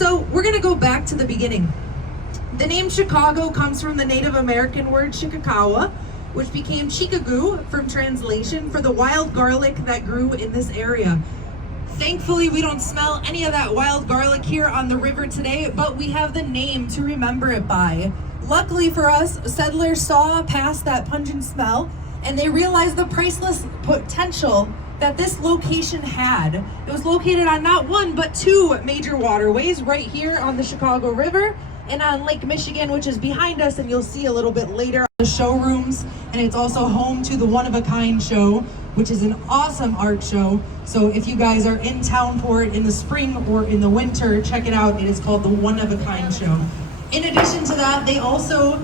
So we're gonna go back to the beginning. The name Chicago comes from the Native American word Chicakawa, which became Chicagoo from translation for the wild garlic that grew in this area. Thankfully, we don't smell any of that wild garlic here on the river today, but we have the name to remember it by. Luckily for us, settlers saw past that pungent smell and they realized the priceless potential that this location had. It was located on not one, but two major waterways right here on the Chicago River and on Lake Michigan, which is behind us, and you'll see a little bit later the showrooms. And it's also home to the One of a Kind show, which is an awesome art show. So if you guys are in Townport in the spring or in the winter, check it out. It is called the One of a Kind show. In addition to that, they also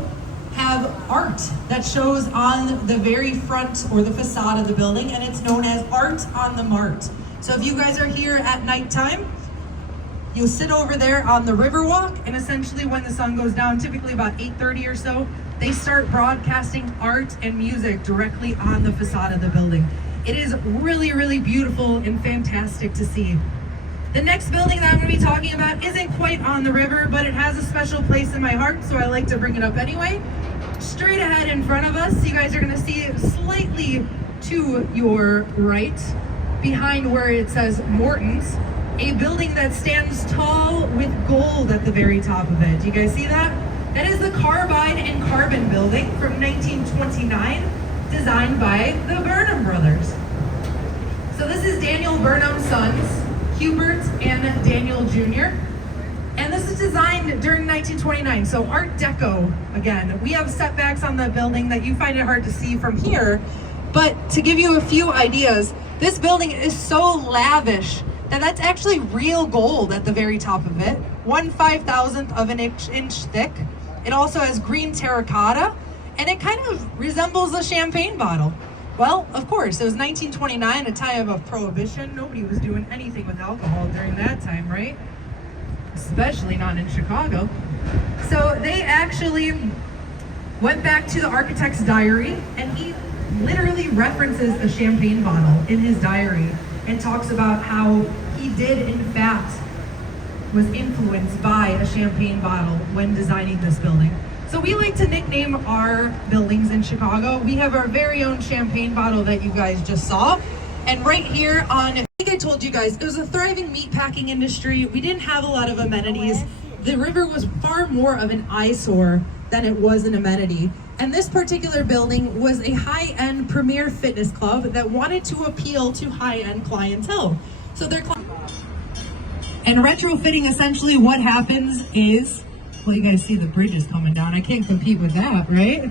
have art that shows on the very front or the facade of the building, and it's known as Art on the Mart. So if you guys are here at nighttime, you'll sit over there on the Riverwalk, and essentially when the sun goes down, typically about 8:30 or so, they start broadcasting art and music directly on the facade of the building. It is really, really beautiful and fantastic to see. The next building that I'm going to be talking about isn't quite on the river, but it has a special place in my heart, so I like to bring it up anyway. Straight ahead in front of us, you guys are going to see slightly to your right, behind where it says Morton's, a building that stands tall with gold at the very top of it. Do you guys see that? That is the Carbide and Carbon building from 1929, designed by the Burnham brothers. So this is Daniel Burnham's sons, Hubert and Daniel Jr. And this is designed during 1929, so Art Deco again. We have setbacks on the building that you find it hard to see from here, but to give you a few ideas, this building is so lavish that that's actually real gold at the very top of it, 1/5000th of an inch thick. It also has green terracotta, and it kind of resembles a champagne bottle. Well, of course, it was 1929, a time of prohibition. Nobody was doing anything with alcohol during that time, right? Especially not in Chicago. So they actually went back to the architect's diary, and he literally references a champagne bottle in his diary and talks about how he did, in fact, was influenced by a champagne bottle when designing this building. So we like to nickname our buildings in Chicago. We have our very own champagne bottle that you guys just saw. And right here on, I think I told you guys, it was a thriving meatpacking industry. We didn't have a lot of amenities. The river was far more of an eyesore than it was an amenity. And this particular building was a high-end premier fitness club that wanted to appeal to high-end clientele. So they're and retrofitting, essentially what happens is, well, you guys see the bridge is coming down. I can't compete with that, right?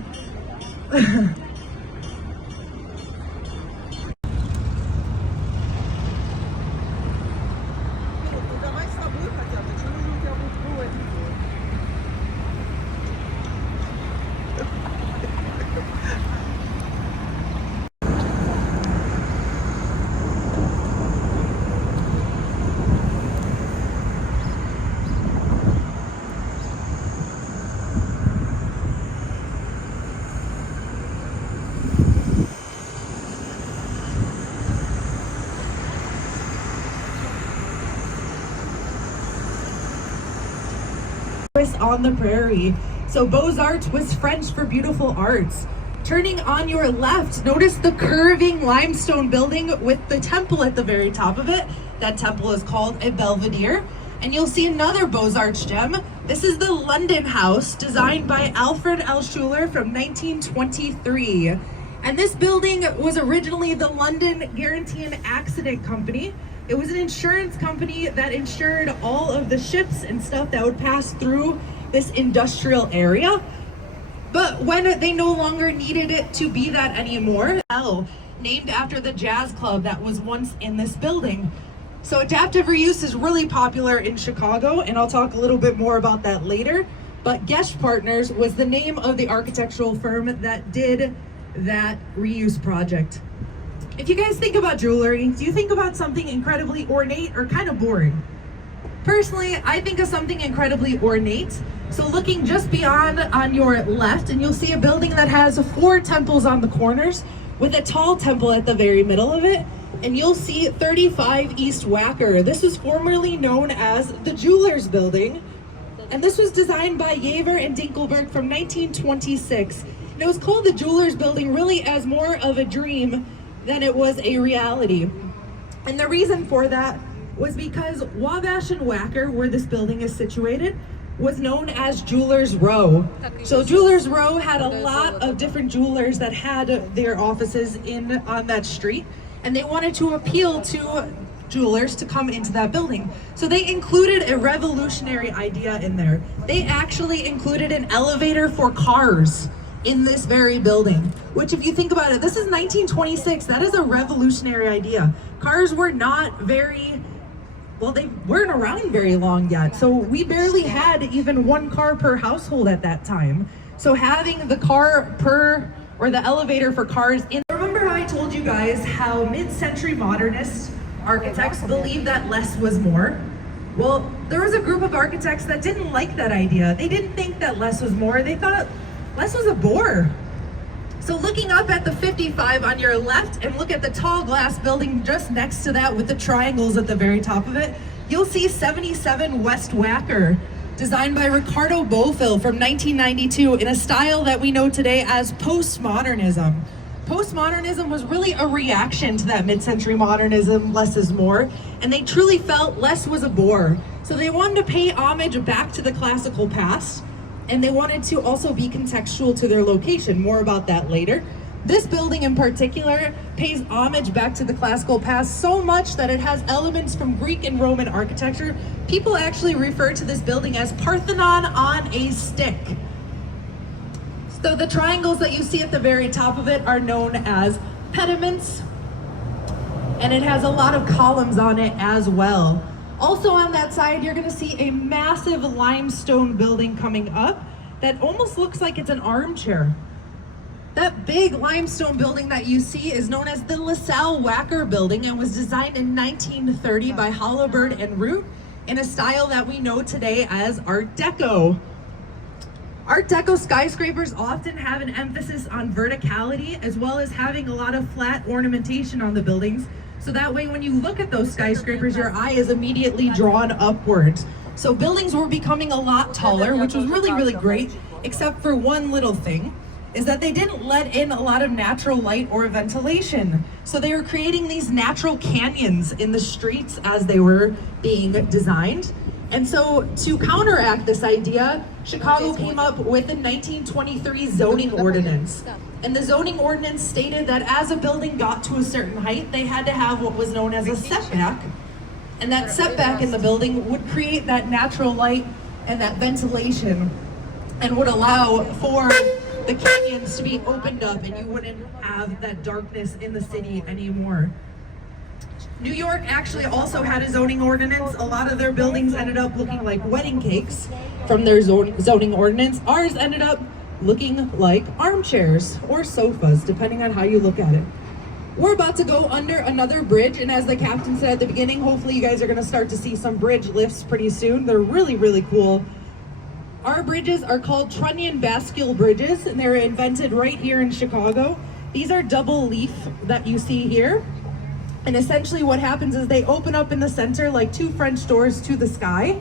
On the prairie. So Beaux-Arts was French for beautiful arts. Turning on your left, notice the curving limestone building with the temple at the very top of it. That temple is called a Belvedere. And you'll see another Beaux-Arts gem. This is the London House, designed by Alfred L. Schuler from 1923. And this building was originally the London Guarantee and Accident Company. It was an insurance company that insured all of the ships and stuff that would pass through this industrial area. But when they no longer needed it to be that anymore, named after the jazz club that was once in this building. So adaptive reuse is really popular in Chicago, and I'll talk a little bit more about that later. But Gesch Partners was the name of the architectural firm that did that reuse project. If you guys think about jewelry, do you think about something incredibly ornate or kind of boring? Personally, I think of something incredibly ornate. So looking just beyond on your left, and you'll see a building that has 4 temples on the corners with a tall temple at the very middle of it. and you'll see 35 East Wacker. This was formerly known as the Jewelers Building, and this was designed by Yaver and Dinkelberg from 1926. And it was called the Jewelers Building really as more of a dream than it was a reality. And the reason for that was because Wabash and Wacker, where this building is situated, was known as Jewelers Row. So Jewelers Row had a lot of different jewelers that had their offices on that street, and they wanted to appeal to jewelers to come into that building. So they included a revolutionary idea in there. They actually included an elevator for cars in this very building, which if you think about it, this is 1926. That is a revolutionary idea. Cars were not very, well, they weren't around very long yet. So we barely had even one car per household at that time. So having the car per, or the elevator for cars in, remember how I told you guys how mid-century modernist architects believed that less was more? Well, there was a group of architects that didn't like that idea. They didn't think that less was more. They thought less was a bore. So looking up at the 55 on your left and look at the tall glass building just next to that with the triangles at the very top of it, you'll see 77 West Wacker, designed by Ricardo Bofill from 1992 in a style that we know today as postmodernism. Postmodernism was really a reaction to that mid-century modernism, less is more, and they truly felt less was a bore. So they wanted to pay homage back to the classical past, and they wanted to also be contextual to their location. More about that later. This building in particular pays homage back to the classical past so much that it has elements from Greek and Roman architecture. People actually refer to this building as Parthenon on a stick. So the triangles that you see at the very top of it are known as pediments, and it has a lot of columns on it as well. Also on that side, you're gonna see a massive limestone building coming up that almost looks like it's an armchair. That big limestone building that you see is known as the LaSalle Wacker Building and was designed in 1930 by Halliburton and Root in a style that we know today as Art Deco. Art Deco skyscrapers often have an emphasis on verticality as well as having a lot of flat ornamentation on the buildings. So that way when you look at those skyscrapers, your eye is immediately drawn upwards. So buildings were becoming a lot taller, which was really, really great, except for one little thing, is that they didn't let in a lot of natural light or ventilation. So they were creating these natural canyons in the streets as they were being designed. And so to counteract this idea, Chicago came up with the 1923 zoning ordinance. And the zoning ordinance stated that as a building got to a certain height, they had to have what was known as a setback. And that setback in the building would create that natural light and that ventilation and would allow for the canyons to be opened up and you wouldn't have that darkness in the city anymore. New York actually also had a zoning ordinance. A lot of their buildings ended up looking like wedding cakes from their zoning ordinance. Ours ended up looking like armchairs or sofas, depending on how you look at it. We're about to go under another bridge, and as the captain said at the beginning, hopefully you guys are gonna start to see some bridge lifts pretty soon. They're really, really cool. Our bridges are called trunnion bascule bridges, and they were invented right here in Chicago. These are double leaf that you see here. And essentially what happens is they open up in the center like two French doors to the sky.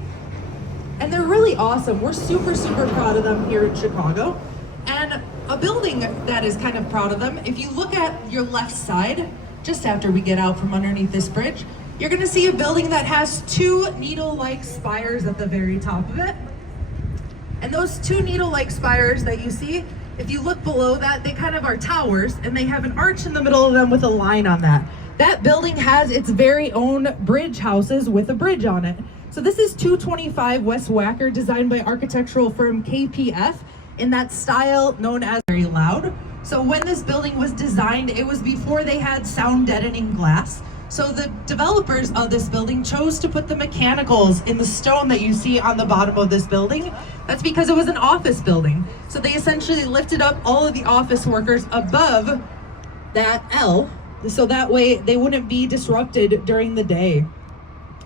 And they're really awesome. We're super, super proud of them here in Chicago. And a building that is kind of proud of them, if you look at your left side, just after we get out from underneath this bridge, you're gonna see a building that has two needle-like spires at the very top of it. And those two needle-like spires that you see, if you look below that, they kind of are towers, and they have an arch in the middle of them with a line on that. That building has its very own bridge houses with a bridge on it. So this is 225 West Wacker, designed by architectural firm KPF in that style known as very loud. So when this building was designed, it was before they had sound deadening glass. So the developers of this building chose to put the mechanicals in the stone that you see on the bottom of this building. That's because it was an office building. So they essentially lifted up all of the office workers above that L, so that way they wouldn't be disrupted during the day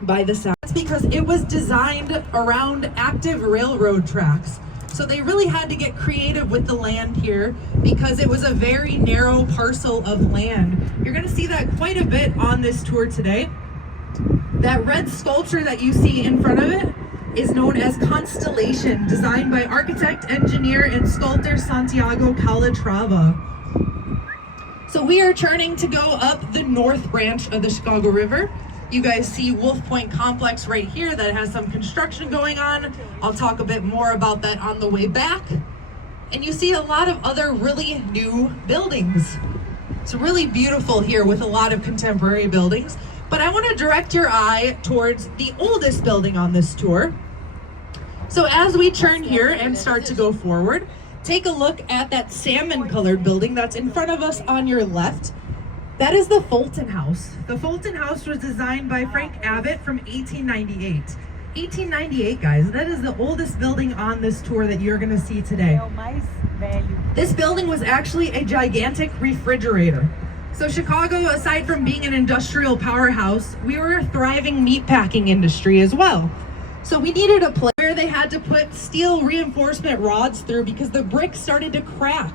by the sound. That's because it was designed around active railroad tracks. So they really had to get creative with the land here because it was a very narrow parcel of land. You're gonna see that quite a bit on this tour today. That red sculpture that you see in front of it is known as Constellation, designed by architect, engineer, and sculptor Santiago Calatrava. So we are turning to go up the north branch of the Chicago River. You guys see Wolf Point Complex right here that has some construction going on. I'll talk a bit more about that on the way back. And you see a lot of other really new buildings. It's really beautiful here with a lot of contemporary buildings. But I want to direct your eye towards the oldest building on this tour. So as we turn here and start to go forward, take a look at that salmon-colored building that's in front of us on your left. That is the Fulton House. The Fulton House was designed by Frank Abbott from 1898. 1898, guys, that is the oldest building on this tour that you're gonna see today. This building was actually a gigantic refrigerator. So Chicago, aside from being an industrial powerhouse, we were a thriving meatpacking industry as well. So we needed a place where they had to put steel reinforcement rods through because the bricks started to crack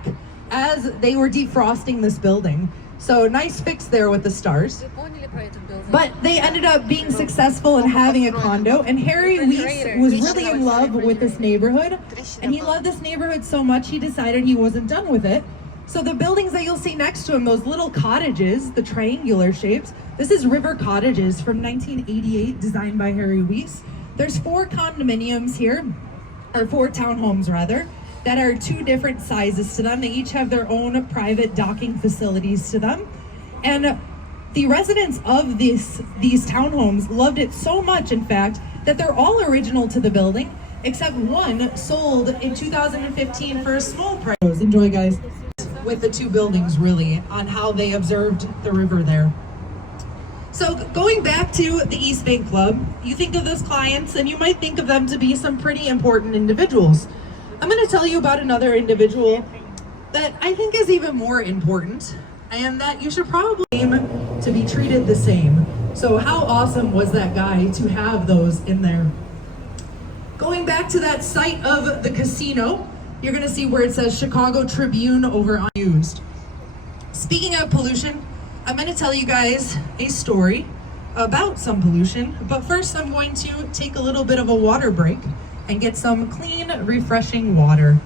as they were defrosting this building. So nice fix there with the stars. But they ended up being successful in having a condo, and Harry Weese was really in love with this neighborhood, and he loved this neighborhood so much he decided he wasn't done with it. So the buildings that you'll see next to him, those little cottages, the triangular shapes, this is River Cottages from 1988, designed by Harry Weese. There's 4 condominiums here, or 4 townhomes rather, that are 2 different sizes to them. They each have their own private docking facilities to them. And the residents of these townhomes loved it so much, in fact, that they're all original to the building, except one sold in 2015 for a small price. Enjoy, guys. With the 2 buildings, really, on how they observed the river there. So going back to the East Bank Club, you think of those clients and you might think of them to be some pretty important individuals. I'm going to tell you about another individual that I think is even more important, and that you should probably aim to be treated the same. So how awesome was that guy to have those in there? Going back to that site of the casino, you're going to see where it says Chicago Tribune over on used. Speaking of pollution, I'm going to tell you guys a story about some pollution, but first I'm going to take a little bit of a water break and get some clean, refreshing water.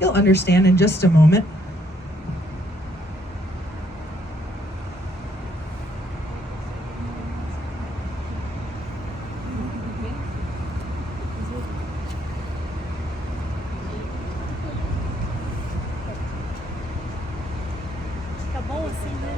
You'll understand in just a moment. Acabou assim, né?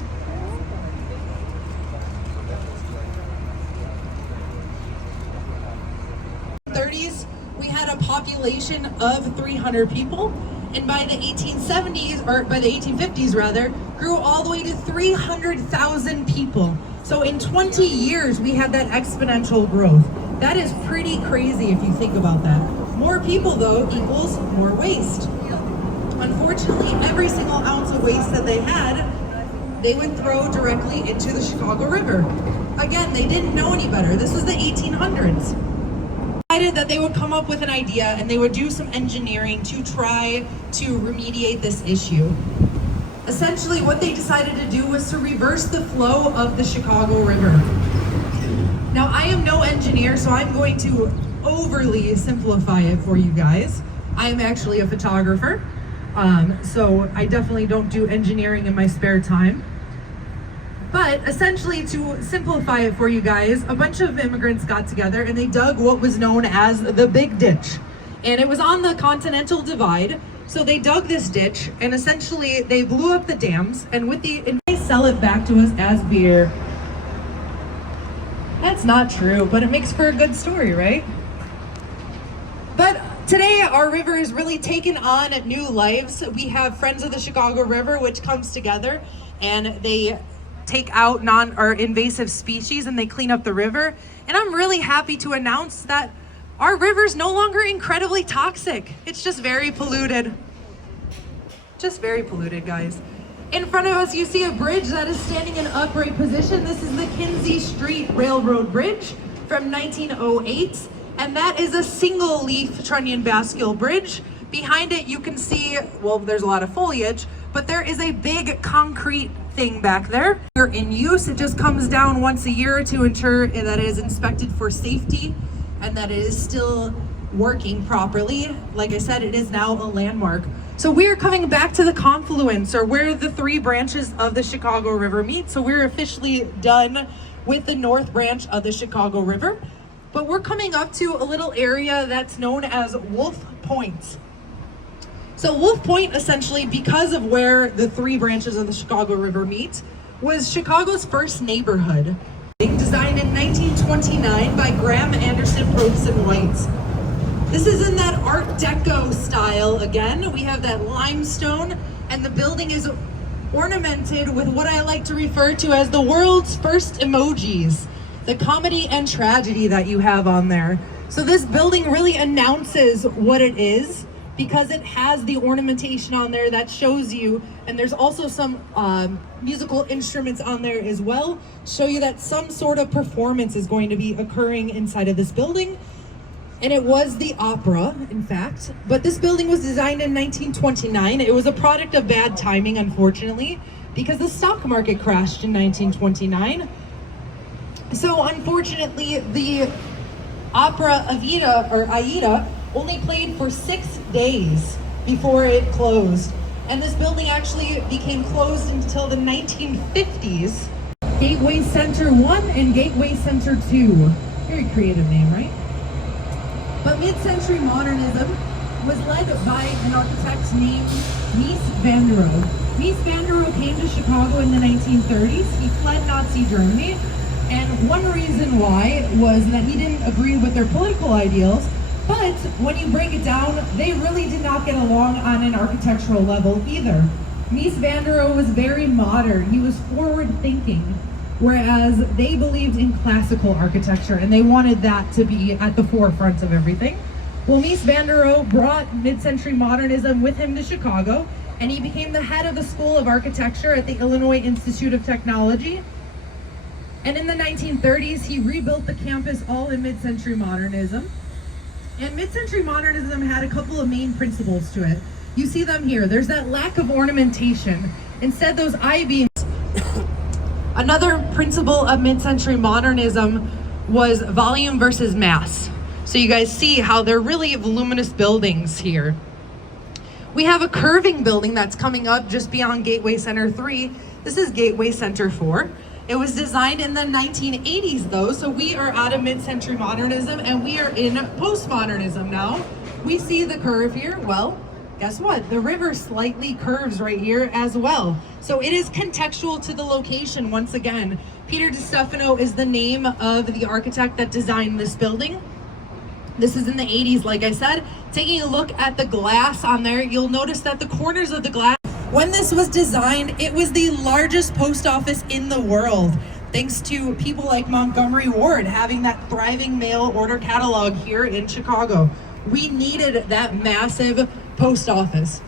30s, we had a population of 300 people, and by the 1870s, or by the 1850s rather, grew all the way to 300,000 people. So in 20 years, we had that exponential growth. That is pretty crazy if you think about that. More people, though, equals more waste. Unfortunately, every single ounce of waste that they had, they would throw directly into the Chicago River. Again, they didn't know any better. This was the 1800s. Decided that they would come up with an idea and they would do some engineering to try to remediate this issue. Essentially, what they decided to do was to reverse the flow of the Chicago River. Now, I am no engineer, so I'm going to overly simplify it for you guys. I am actually a photographer, so I definitely don't do engineering in my spare time. But essentially, to simplify it for you guys, a bunch of immigrants got together and they dug what was known as the Big Ditch. And it was on the Continental Divide. So they dug this ditch and essentially they blew up the dams, and they sell it back to us as beer. That's not true, but it makes for a good story, right? But today our river has really taken on new lives. We have Friends of the Chicago River, which comes together and they take out invasive species and they clean up the river. And I'm really happy to announce that our river's no longer incredibly toxic. It's just very polluted. Just very polluted, guys. In front of us, you see a bridge that is standing in upright position. This is the Kinsey Street Railroad Bridge from 1908. And that is a single leaf trunnion bascule bridge Behind it, you can see, well, there's a lot of foliage, but there is a big concrete thing back there. They're in use. It just comes down once a year to ensure that it is inspected for safety and that it is still working properly. Like I said, it is now a landmark. So we're coming back to the confluence, or where the three branches of the Chicago River meet. So we're officially done with the north branch of the Chicago River, but we're coming up to a little area that's known as Wolf Point. So Wolf Point, essentially, because of where the three branches of the Chicago River meet, was Chicago's first neighborhood. Designed in 1929 by Graham Anderson, Probst & White. This is in that Art Deco style again. We have that limestone, and the building is ornamented with what I like to refer to as the world's first emojis, the comedy and tragedy that you have on there. So this building really announces what it is, because it has the ornamentation on there that shows you, and there's also some musical instruments on there as well, show you that some sort of performance is going to be occurring inside of this building. And it was the opera, in fact. But this building was designed in 1929. It was a product of bad timing, unfortunately, because the stock market crashed in 1929. So unfortunately, the opera Aida only played for 6 days before it closed. And this building actually became closed until the 1950s. Gateway Center 1 and Gateway Center 2. Very creative name, right? But mid-century modernism was led by an architect named Mies van der Rohe. Mies van der Rohe came to Chicago in the 1930s. He fled Nazi Germany, and one reason why was that he didn't agree with their political ideals. But when you break it down, they really did not get along on an architectural level either. Mies van der Rohe was very modern. He was forward-thinking, whereas they believed in classical architecture, and they wanted that to be at the forefront of everything. Well, Mies van der Rohe brought mid-century modernism with him to Chicago, and he became the head of the School of Architecture at the Illinois Institute of Technology. And in the 1930s, he rebuilt the campus all in mid-century modernism. And mid-century modernism had a couple of main principles to it. You see them here. There's that lack of ornamentation. Instead, those I-beams. Another principle of mid-century modernism was volume versus mass. So you guys see how they're really voluminous buildings here. We have a curving building that's coming up just beyond Gateway Center 3. This is Gateway Center 4. It was designed in the 1980s though, so we are out of mid-century modernism and we are in postmodernism now. We see the curve here. Well, guess what? The river slightly curves right here as well. So it is contextual to the location once again. Peter DiStefano is the name of the architect that designed this building. This is in the 80s, like I said. Taking a look at the glass on there, you'll notice that the corners of the glass, when this was designed, it was the largest post office in the world, thanks to people like Montgomery Ward having that thriving mail order catalog here in Chicago. We needed that massive post office.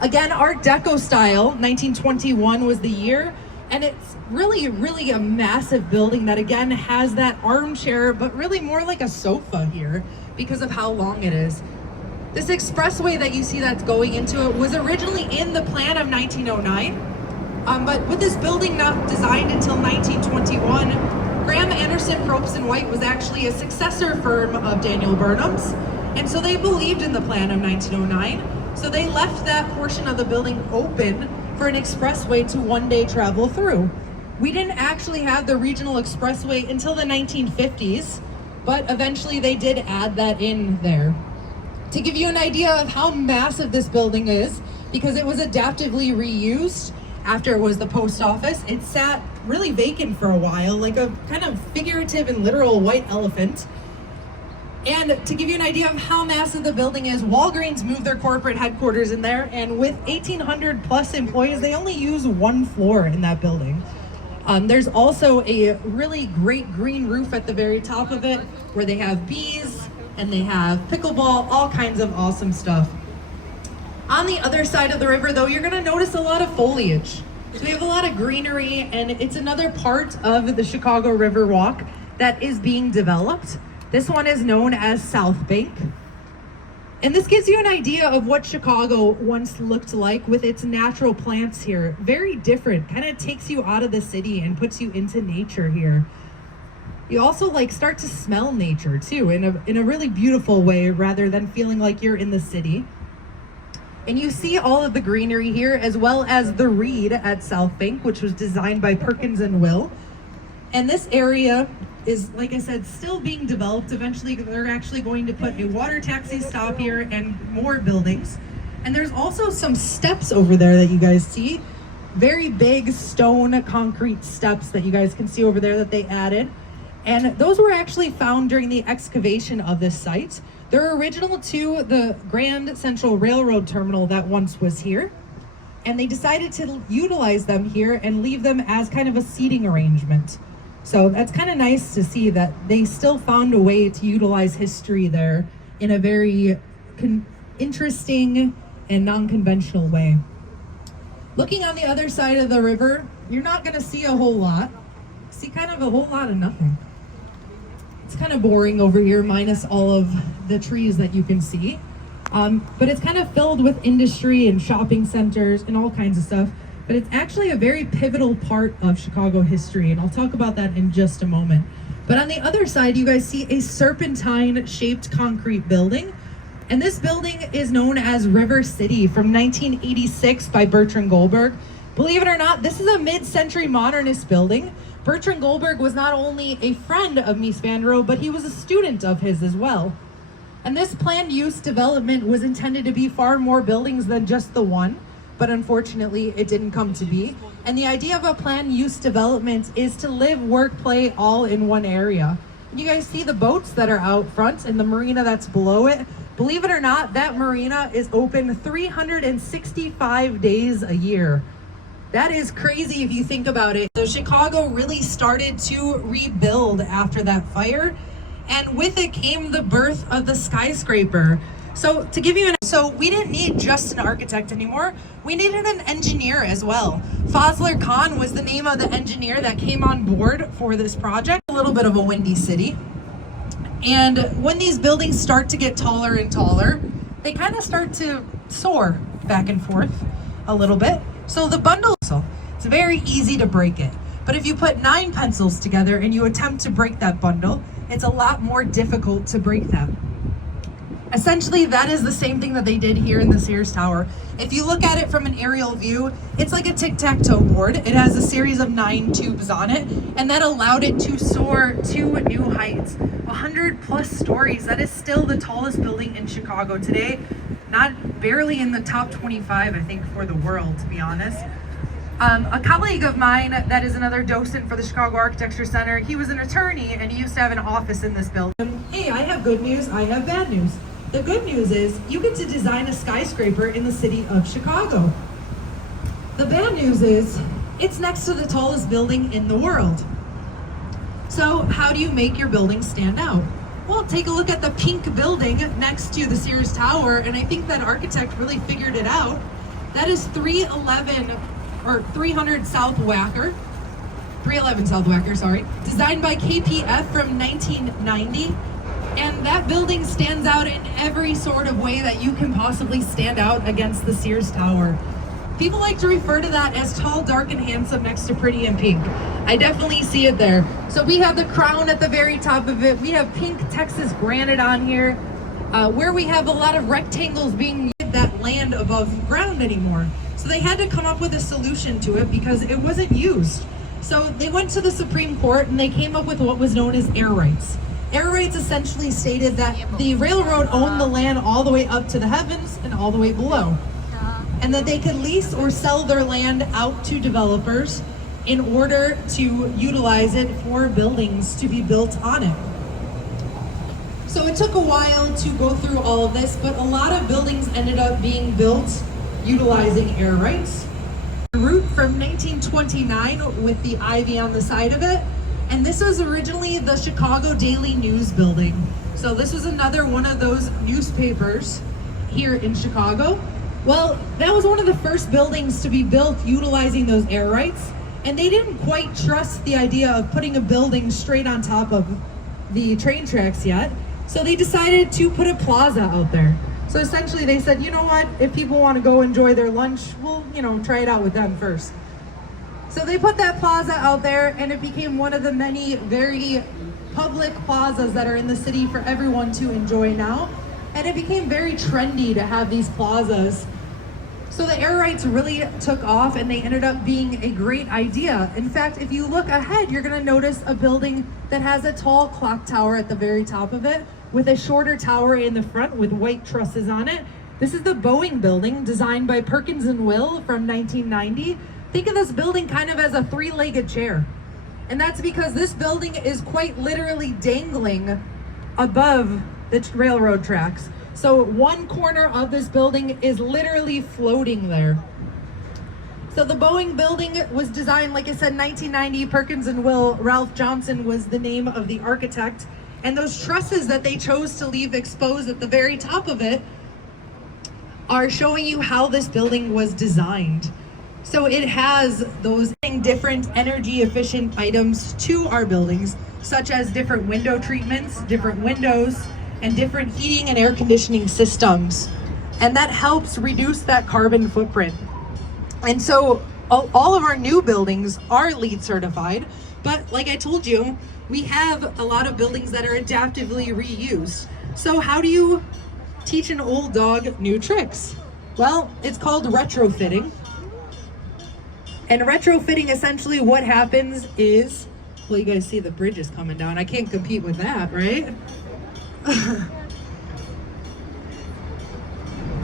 Again, Art Deco style, 1921 was the year, and it's really a massive building that again has that armchair, but really more like a sofa here because of how long it is. This expressway that you see that's going into it was originally in the plan of 1909, but with this building not designed until 1921, Graham Anderson, Probst & White was actually a successor firm of Daniel Burnham's, and so they believed in the plan of 1909, so they left that portion of the building open for an expressway to one day travel through. We didn't actually have the regional expressway until the 1950s, but eventually they did add that in there. To give you an idea of how massive this building is, because it was adaptively reused after it was the post office, it sat really vacant for a while, like a kind of figurative and literal white elephant. And to give you an idea of how massive the building is, Walgreens moved their corporate headquarters in there, and with 1,800 plus employees, they only use one floor in that building. There's also a really great green roof at the very top of it, where they have bees, and they have pickleball, all kinds of awesome stuff. On the other side of the river though, you're gonna notice a lot of foliage. So we have a lot of greenery, and it's another part of the Chicago River Walk that is being developed. This one is known as South Bank. And this gives you an idea of what Chicago once looked like with its natural plants here. Very different, kind of takes you out of the city and puts you into nature here. You also like start to smell nature too in a really beautiful way rather than feeling like you're in the city. And you see all of the greenery here as well as the Reed at South Bank, which was designed by Perkins and Will. And this area is, like I said, still being developed. Eventually, they're actually going to put a water taxi stop here and more buildings. And there's also some steps over there that you guys see. Very big stone concrete steps that you guys can see over there that they added. And those were actually found during the excavation of this site. They're original to the Grand Central Railroad Terminal that once was here. And they decided to utilize them here and leave them as kind of a seating arrangement. So that's kind of nice to see that they still found a way to utilize history there in a very interesting and non-conventional way. Looking on the other side of the river, you're not going to see a whole lot. See kind of a whole lot of nothing. It's kind of boring over here, minus all of the trees that you can see. But it's kind of filled with industry and shopping centers and all kinds of stuff. But it's actually a very pivotal part of Chicago history, and I'll talk about that in just a moment. But on the other side, you guys see a serpentine-shaped concrete building. And this building is known as River City from 1986 by Bertrand Goldberg. Believe it or not, this is a mid-century modernist building. Bertrand Goldberg was not only a friend of Mies van der Rohe, but he was a student of his as well. And this planned use development was intended to be far more buildings than just the one, but unfortunately it didn't come to be. And the idea of a planned use development is to live, work, play all in one area. You guys see the boats that are out front and the marina that's below it. Believe it or not, that marina is open 365 days a year. That is crazy if you think about it. So Chicago really started to rebuild after that fire, and with it came the birth of the skyscraper. So to give you so we didn't need just an architect anymore. We needed an engineer as well. Fazler Khan was the name of the engineer that came on board for this project. A little bit of a windy city. And when these buildings start to get taller and taller, they kind of start to soar back and forth a little bit. So the bundle, it's very easy to break it. But if you put 9 pencils together and you attempt to break that bundle, it's a lot more difficult to break them. Essentially, that is the same thing that they did here in the Sears Tower. If you look at it from an aerial view, it's like a tic-tac-toe board. It has a series of 9 tubes on it, and that allowed it to soar to new heights. 100 plus stories. That is still the tallest building in Chicago today. Not barely in the top 25, I think, for the world, to be honest. A colleague of mine that is another docent for the Chicago Architecture Center, he was an attorney and he used to have an office in this building. Hey, I have good news, I have bad news. The good news is you get to design a skyscraper in the city of Chicago. The bad news is it's next to the tallest building in the world. So how do you make your building stand out? Well, take a look at the pink building next to the Sears Tower, and I think that architect really figured it out. That is 300 South Wacker, designed by KPF from 1990. And that building stands out in every sort of way that you can possibly stand out against the Sears Tower. People like to refer to that as tall, dark, and handsome next to pretty and pink. I definitely see it there. So we have the crown at the very top of it. We have pink Texas granite on here, where we have a lot of rectangles being that land above ground anymore. So they had to come up with a solution to it because it wasn't used. So they went to the Supreme Court and they came up with what was known as air rights. Air rights essentially stated that the railroad owned the land all the way up to the heavens and all the way below, and that they could lease or sell their land out to developers in order to utilize it for buildings to be built on it. So it took a while to go through all of this, but a lot of buildings ended up being built utilizing air rights. The route from 1929 with the ivy on the side of it, and this was originally the Chicago Daily News building. So this was another one of those newspapers here in Chicago. Well, that was one of the first buildings to be built utilizing those air rights, and they didn't quite trust the idea of putting a building straight on top of the train tracks yet, so they decided to put a plaza out there. So essentially they said, you know what, if people want to go enjoy their lunch, we'll, try it out with them first. So they put that plaza out there, and it became one of the many very public plazas that are in the city for everyone to enjoy now. And it became very trendy to have these plazas. So the air rights really took off, and they ended up being a great idea. In fact, if you look ahead, you're gonna notice a building that has a tall clock tower at the very top of it, with a shorter tower in the front with white trusses on it. This is the Boeing building, designed by Perkins and Will from 1990. Think of this building kind of as a three-legged chair. And that's because this building is quite literally dangling above the railroad tracks. So one corner of this building is literally floating there. So the Boeing building was designed, like I said, 1990, Perkins and Will. Ralph Johnson was the name of the architect. And those trusses that they chose to leave exposed at the very top of it are showing you how this building was designed. So it has those different energy efficient items to our buildings, such as different window treatments, different windows, and different heating and air conditioning systems. And that helps reduce that carbon footprint. And so all of our new buildings are LEED certified, but like I told you, we have a lot of buildings that are adaptively reused. So how do you teach an old dog new tricks? Well, it's called retrofitting. And retrofitting, essentially what happens is, well, you guys see the bridge is coming down. I can't compete with that, right?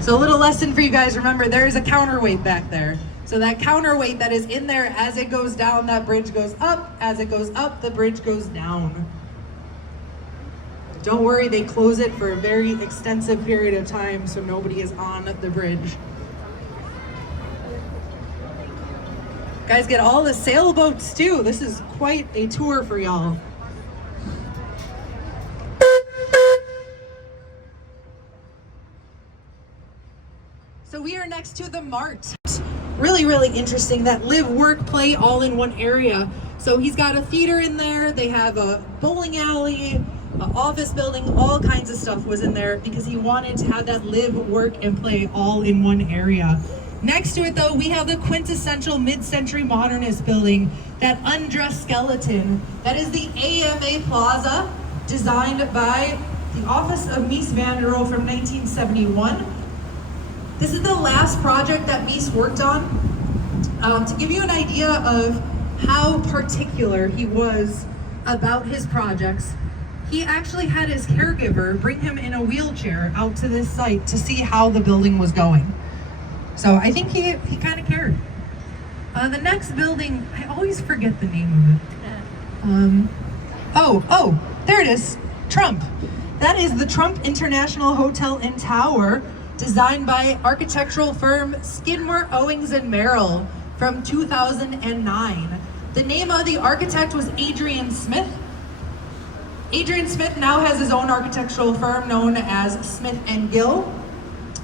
So a little lesson for you guys, remember there is a counterweight back there. So that counterweight that is in there, as it goes down, that bridge goes up. As it goes up, the bridge goes down. Don't worry, they close it for a very extensive period of time so nobody is on the bridge. Guys get all the sailboats too. This is quite a tour for y'all. So we are next to the Mart. Really, really interesting that live, work, play all in one area. So he's got a theater in there. They have a bowling alley, an office building, all kinds of stuff was in there because he wanted to have that live, work, and play all in one area. Next to it though, we have the quintessential mid-century modernist building, that undressed skeleton. That is the AMA Plaza, designed by the Office of Mies van der Rohe from 1971. This is the last project that Mies worked on. To give you an idea of how particular he was about his projects, he actually had his caregiver bring him in a wheelchair out to this site to see how the building was going. So I think he kind of cared. The next building, I always forget the name of it. There it is, Trump. That is the Trump International Hotel and Tower, designed by architectural firm Skidmore, Owings & Merrill from 2009. The name of the architect was Adrian Smith. Adrian Smith now has his own architectural firm known as Smith & Gill.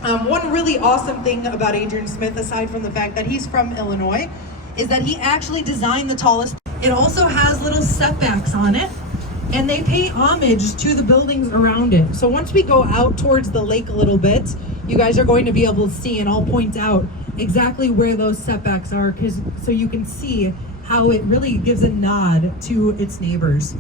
One really awesome thing about Adrian Smith, aside from the fact that he's from Illinois, is that he actually designed the tallest. It also has little setbacks on it, and they pay homage to the buildings around it. So once we go out towards the lake a little bit, you guys are going to be able to see, and I'll point out exactly where those setbacks are, so you can see how it really gives a nod to its neighbors.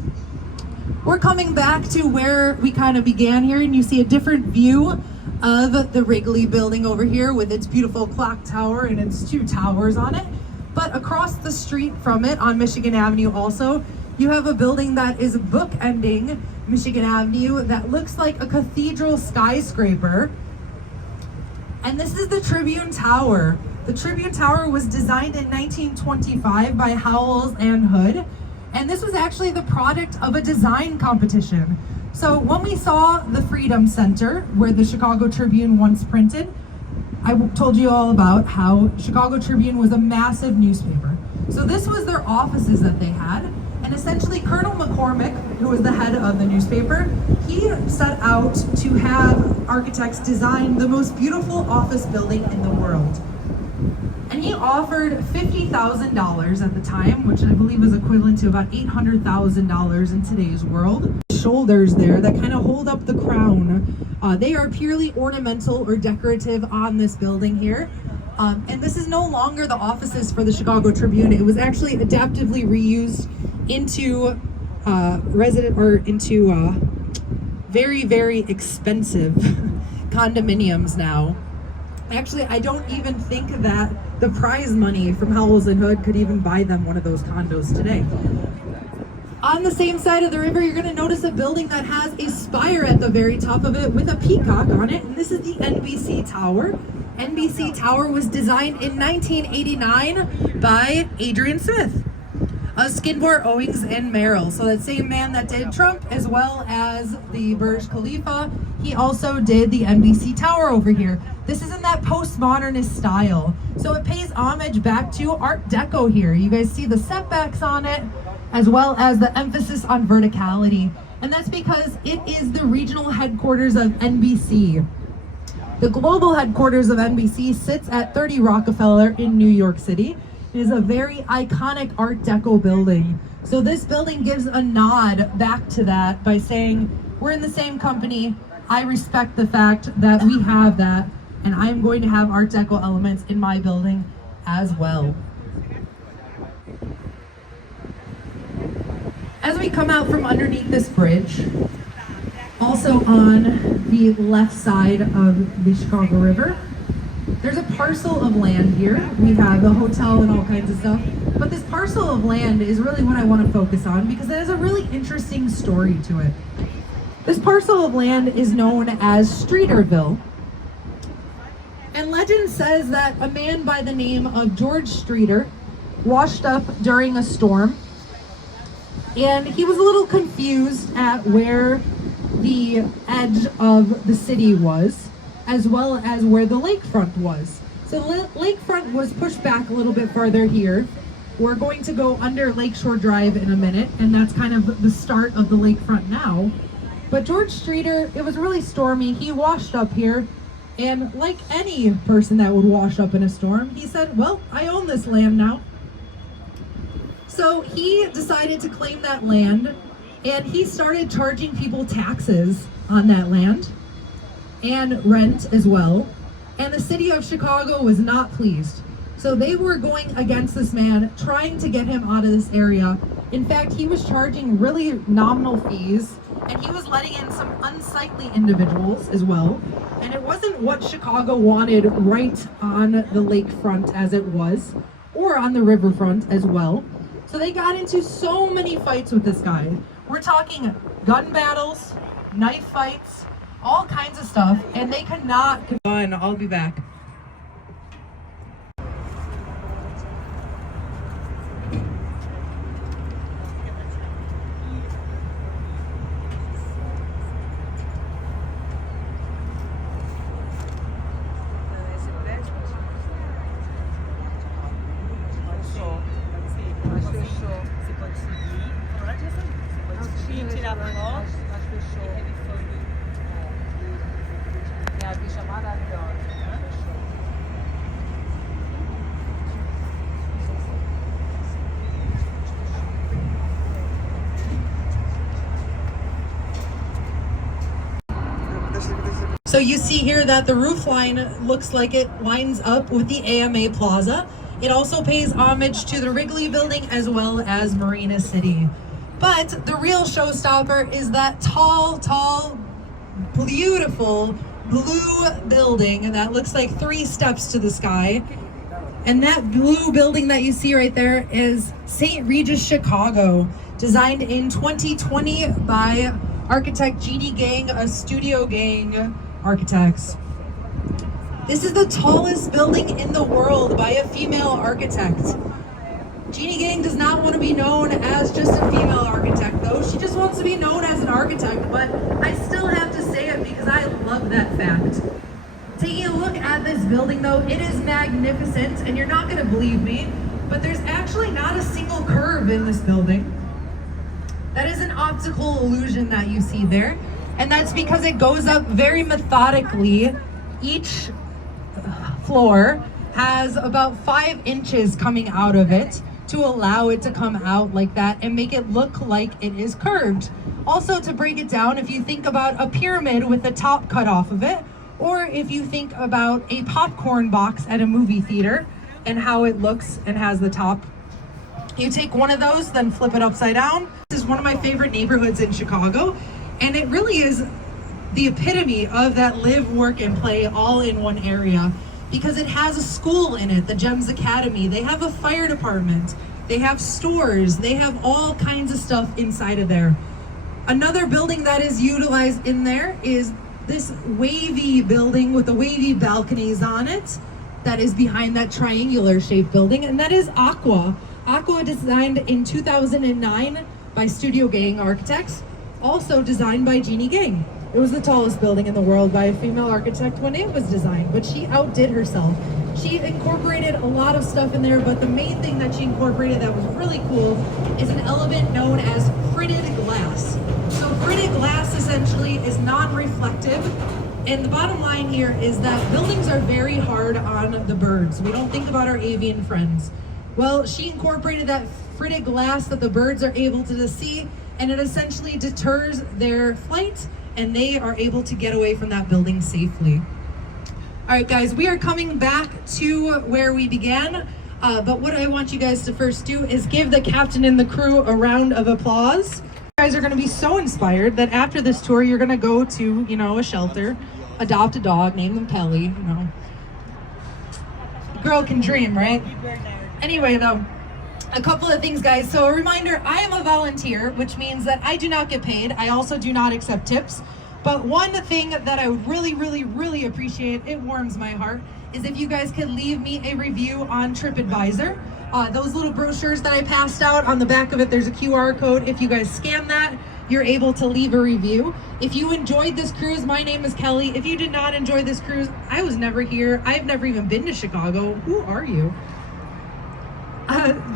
We're coming back to where we kind of began here, and you see a different view of the Wrigley building over here with its beautiful clock tower and its two towers on it. But across the street from it on Michigan Avenue also, you have a building that is bookending Michigan Avenue that looks like a cathedral skyscraper. And this is the Tribune Tower. The Tribune Tower was designed in 1925 by Howells and Hood. And this was actually the product of a design competition. So when we saw the Freedom Center, where the Chicago Tribune once printed, I told you all about how Chicago Tribune was a massive newspaper. So this was their offices that they had. And essentially Colonel McCormick, who was the head of the newspaper, he set out to have architects design the most beautiful office building in the world. And he offered $50,000 at the time, which I believe is equivalent to about $800,000 in today's world. shoulders there that kind of hold up the crown. They are purely ornamental or decorative on this building here. And this is no longer the offices for the Chicago Tribune. It was actually adaptively reused into very, very expensive condominiums now. Actually, I don't even think that the prize money from Howells and Hood could even buy them one of those condos today. On the same side of the river, you're going to notice a building that has a spire at the very top of it with a peacock on it, and this is the NBC Tower. NBC Tower was designed in 1989 by Adrian Smith of Skidmore, Owings and Merrill. So that same man that did Trump as well as the Burj Khalifa, he also did the NBC Tower over here. This is in that postmodernist style. So it pays homage back to Art Deco here. You guys see the setbacks on it, as well as the emphasis on verticality. And that's because it is the regional headquarters of NBC. The global headquarters of NBC sits at 30 Rockefeller in New York City. It is a very iconic Art Deco building. So this building gives a nod back to that by saying, we're in the same company. I respect the fact that we have that, and I'm going to have Art Deco elements in my building as well. As we come out from underneath this bridge, also on the left side of the Chicago River, there's a parcel of land here. We have a hotel and all kinds of stuff, but this parcel of land is really what I want to focus on because it has a really interesting story to it. This parcel of land is known as Streeterville. And legend says that a man by the name of George Streeter washed up during a storm, and he was a little confused at where the edge of the city was, as well as where the lakefront was. So the lakefront was pushed back a little bit further here. We're going to go under Lakeshore Drive in a minute, and that's kind of the start of the lakefront now. But George Streeter, it was really stormy. He washed up here, and like any person that would wash up in a storm, he said, well, I own this land now. So he decided to claim that land, and he started charging people taxes on that land and rent as well. And the city of Chicago was not pleased. So they were going against this man, trying to get him out of this area. In fact, he was charging really nominal fees, and he was letting in some unsightly individuals as well. And it wasn't what Chicago wanted right on the lakefront as it was, or on the riverfront as well. So they got into so many fights with this guy. We're talking gun battles, knife fights, all kinds of stuff, and they could not. I'll be back. So you see here that the roof line looks like it lines up with the AMA Plaza. It also pays homage to the Wrigley Building as well as Marina City. But the real showstopper is that tall, beautiful blue building that looks like 3 steps to the sky. And that blue building that you see right there is St. Regis Chicago, designed in 2020 by architect Jeannie Gang of Studio Gang Architects. This is the tallest building in the world by a female architect. Jeannie Gang does not want to be known as just a female architect, though. She just wants to be known as an architect, but I still have to say it because I love that fact. Taking a look at this building, though, it is magnificent, and you're not going to believe me, but there's actually not a single curve in this building. That is an optical illusion that you see there, and that's because it goes up very methodically. Each floor has about 5 inches coming out of it to allow it to come out like that and make it look like it is curved. Also, to break it down, if you think about a pyramid with the top cut off of it, or if you think about a popcorn box at a movie theater and how it looks and has the top, you take one of those, then flip it upside down. This is one of my favorite neighborhoods in Chicago, and it really is the epitome of that live, work, and play all in one area, because it has a school in it, the GEMS Academy. They have a fire department, they have stores, they have all kinds of stuff inside of there. Another building that is utilized in there is this wavy building with the wavy balconies on it that is behind that triangular shaped building, and that is Aqua. Aqua, designed in 2009 by Studio Gang Architects, also designed by Jeannie Gang. It was the tallest building in the world by a female architect when it was designed, but she outdid herself. She incorporated a lot of stuff in there, but the main thing that she incorporated that was really cool is an element known as fritted glass. So fritted glass essentially is non-reflective, and the bottom line here is that buildings are very hard on the birds. We don't think about our avian friends. Well, she incorporated that fritted glass that the birds are able to see, and it essentially deters their flight, and they are able to get away from that building safely. All right, guys, we are coming back to where we began, but what I want you guys to first do is give the captain and the crew a round of applause. You guys are gonna be so inspired that after this tour, you're gonna go to, a shelter, adopt a dog, name them Pelly, Girl can dream, right? Anyway, though, a couple of things, guys. So a reminder, I am a volunteer, which means that I do not get paid. I also do not accept tips. But one thing that I would really, really, really appreciate, it warms my heart, is if you guys could leave me a review on TripAdvisor. Those little brochures that I passed out, on the back of it, there's a QR code. If you guys scan that, you're able to leave a review. If you enjoyed this cruise, my name is Kelly. If you did not enjoy this cruise, I was never here. I've never even been to Chicago. Who are you?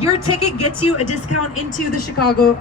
Your ticket gets you a discount into the Chicago.